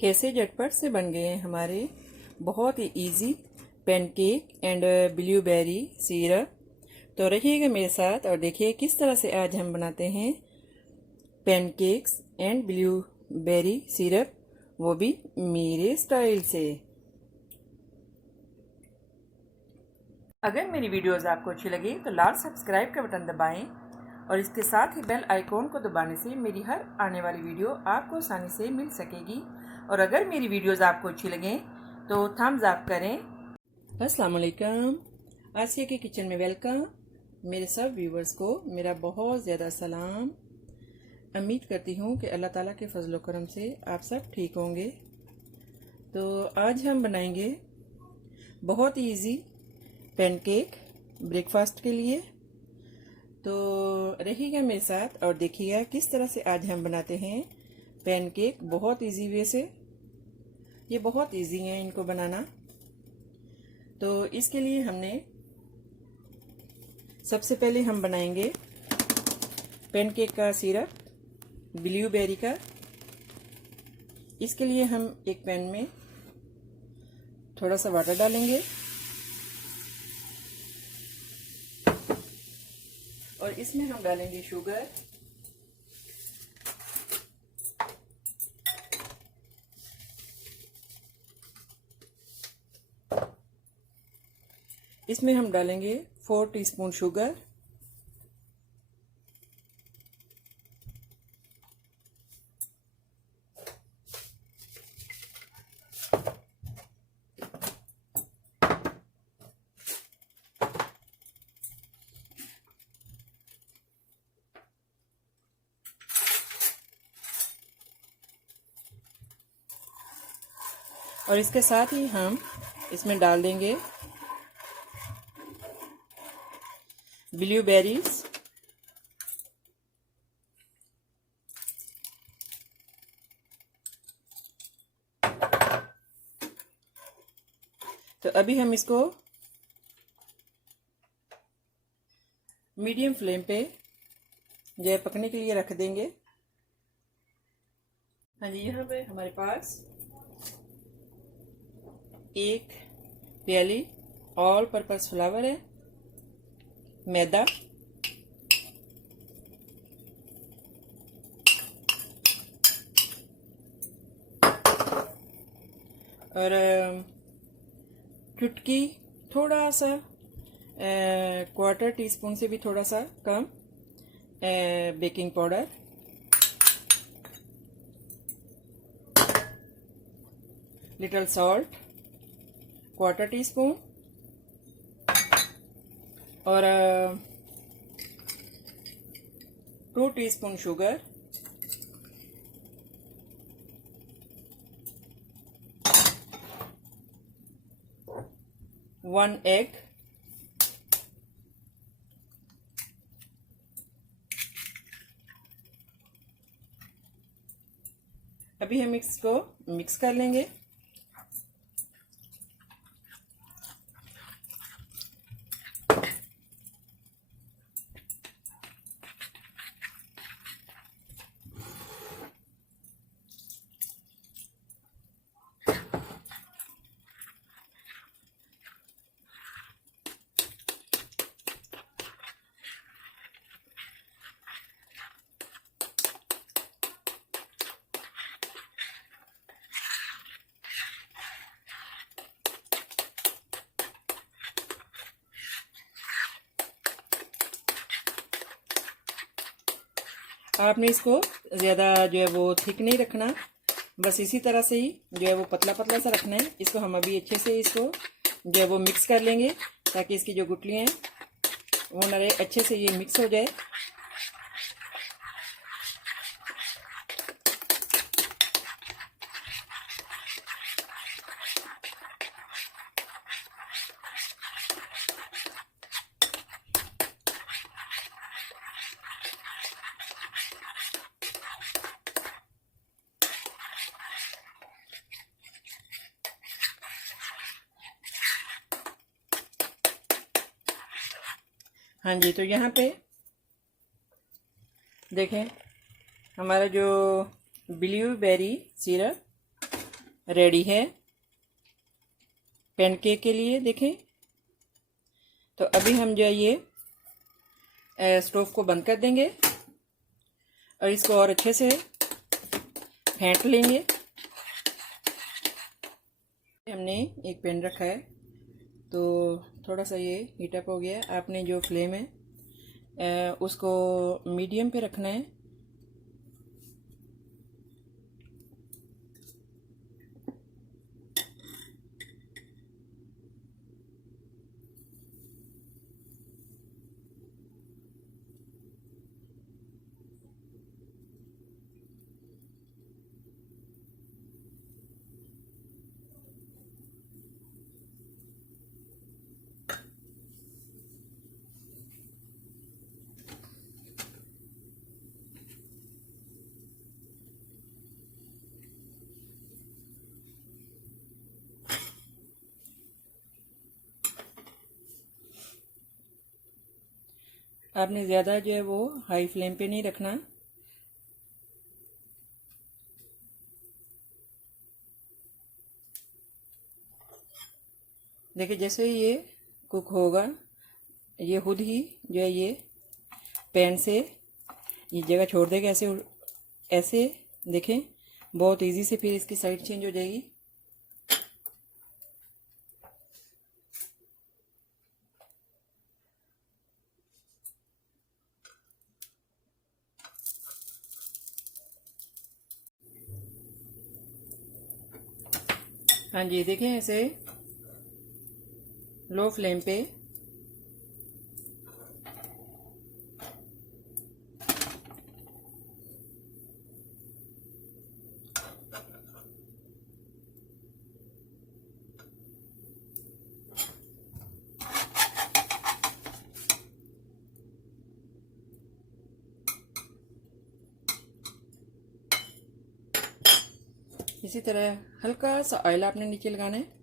कैसे झटपट से बन गए हैं हमारे बहुत ही easy pancake and blueberry syrup. तो रहिएगा मेरे साथ और देखिए किस तरह से आज हम बनाते हैं पैनकेक्स एंड ब्लूबेरी सिरप, वो भी मेरे स्टाइल से। अगर मेरी वीडियोस आपको अच्छी लगी तो लाल सब्सक्राइब का बटन दबाएं और इसके साथ ही बेल आइकॉन को दबाने से मेरी हर आने वाली वीडियो आपको आसानी से मिल सकेगी। और अगर मेरी वीडियोस आपको अच्छी लगें तो थम्स अप करें। अस्सलाम वालेकुम, आसिया के किचन में वेलकम। मेरे सब व्यूवर्स को मेरा बहुत ज़्यादा सलाम। उम्मीद करती हूँ कि अल्लाह ताला के फजल करम से आप सब ठीक होंगे। तो आज हम बनाएंगे बहुत ही ईजी पैनकेक ब्रेकफास्ट के लिए। तो रहिएगा मेरे साथ और देखिएगा किस तरह से आज हम बनाते हैं पैनकेक बहुत इजी वे से। ये बहुत इजी है इनको बनाना। तो इसके लिए हमने सबसे पहले हम बनाएंगे पैनकेक का सिरप ब्लूबेरी का। इसके लिए हम एक पैन में थोड़ा सा वाटर डालेंगे और इसमें हम डालेंगे शुगर, इसमें हम डालेंगे 4 टीस्पून शुगर, और इसके साथ ही हम इसमें डाल देंगे ब्लूबेरीज। तो अभी हम इसको मीडियम फ्लेम पे जो है पकने के लिए रख देंगे। हाँ जी, यहाँ पे हमारे पास एक प्याली ऑल पर्पस फ्लावर है, मैदा, और चुटकी थोड़ा सा क्वार्टर टीस्पून से भी थोड़ा सा कम baking powder, little salt quarter teaspoon, और 2 टीस्पून शुगर, वन एग, अभी हम इसको मिक्स कर लेंगे। आपने इसको ज़्यादा जो है वो थिक नहीं रखना, बस इसी तरह से ही जो है वो पतला पतला सा रखना है। इसको हम अभी अच्छे से इसको जो है वो मिक्स कर लेंगे ताकि इसकी जो गुठलियाँ हैं वो न रहे, अच्छे से ये मिक्स हो जाए। हाँ जी, तो यहाँ पे देखें हमारा जो ब्लूबेरी सिरप रेडी है पैनकेक के लिए। देखें, तो अभी हम जो है ये स्टोव को बंद कर देंगे और इसको और अच्छे से फेंट लेंगे। हमने एक पैन रखा है, तो थोड़ा सा ये हीटअप हो गया। आपने जो फ्लेम है उसको मीडियम पे रखना है। आपने ज़्यादा जो है वो हाई फ्लेम पे नहीं रखना। देखिए, जैसे ही ये कुक होगा, ये खुद ही जो है ये पैन से ये जगह छोड़ देगा। ऐसे ऐसे देखें, बहुत इजी से फिर इसकी साइड चेंज हो जाएगी। हाँ जी, देखें, ऐसे लो फ्लेम पे इसी तरह हल्का सा ऑयल आपने नीचे लगाना है।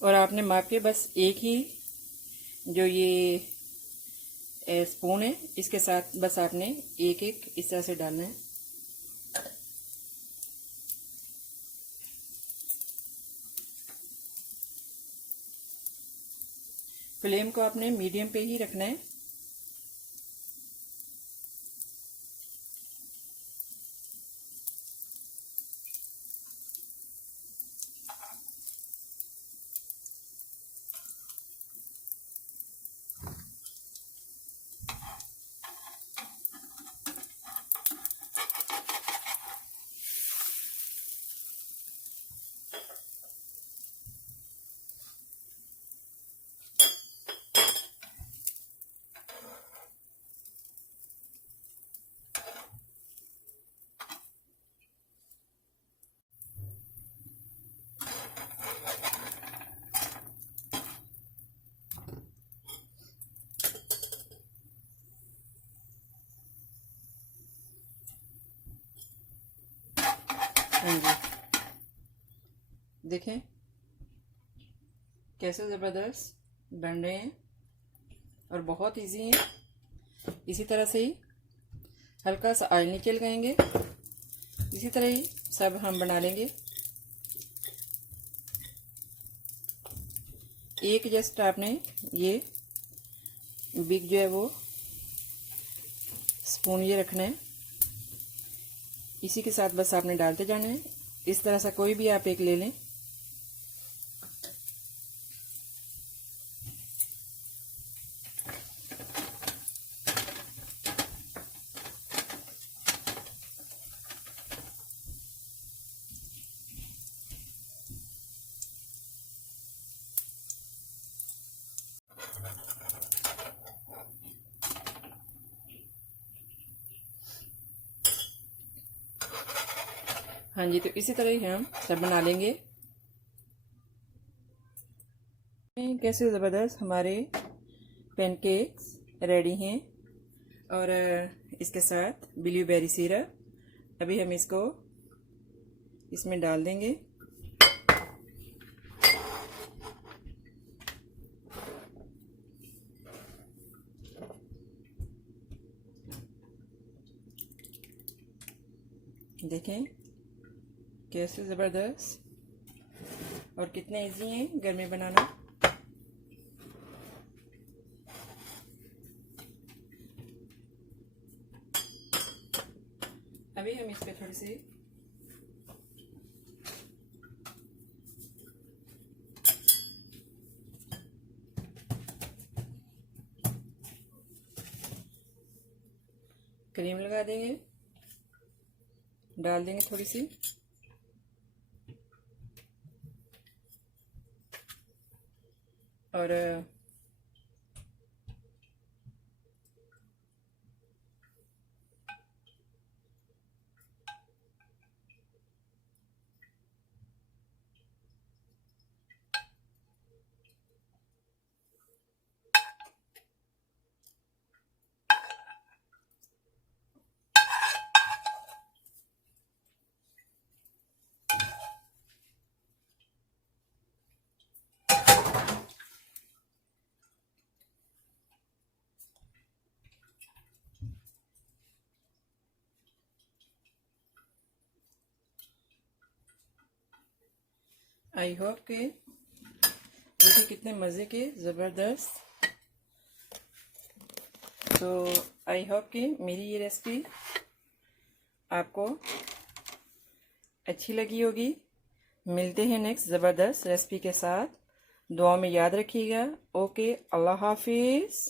और आपने माप के बस एक ही जो ये स्पून है, इसके साथ बस आपने एक एक इस तरह से डालना है। फ्लेम को आपने मीडियम पे ही रखना है। हाँ जी, देखें कैसे ज़बरदस्त बन रहे हैं और बहुत इजी हैं। इसी तरह से ही हल्का सा ऑयल नीचे लगाएंगे, इसी तरह ही सब हम बना लेंगे। एक जस्ट आपने ये बिग जो है वो स्पून ये रखना है, इसी के साथ बस आपने डालते जाना है। इस तरह से कोई भी आप एक ले लें। हाँ जी, तो इसी तरह ही हम सब बना लेंगे। कैसे ज़बरदस्त हमारे पैनकेक्स रेडी हैं और इसके साथ ब्लूबेरी सिरप। अभी हम इसको इसमें डाल देंगे। देखें कैसे ज़बरदस्त और कितना इजी है घर में बनाना। अभी हम इस पे थोड़ी सी क्रीम लगा देंगे, डाल देंगे थोड़ी सी। और आई होप के देखिए कितने मज़े के ज़बरदस्त। तो आई होप कि मेरी ये रेसिपी आपको अच्छी लगी होगी। मिलते हैं नेक्स्ट ज़बरदस्त रेसिपी के साथ। दुआ में याद रखिएगा। ओके, अल्लाह हाफिज़।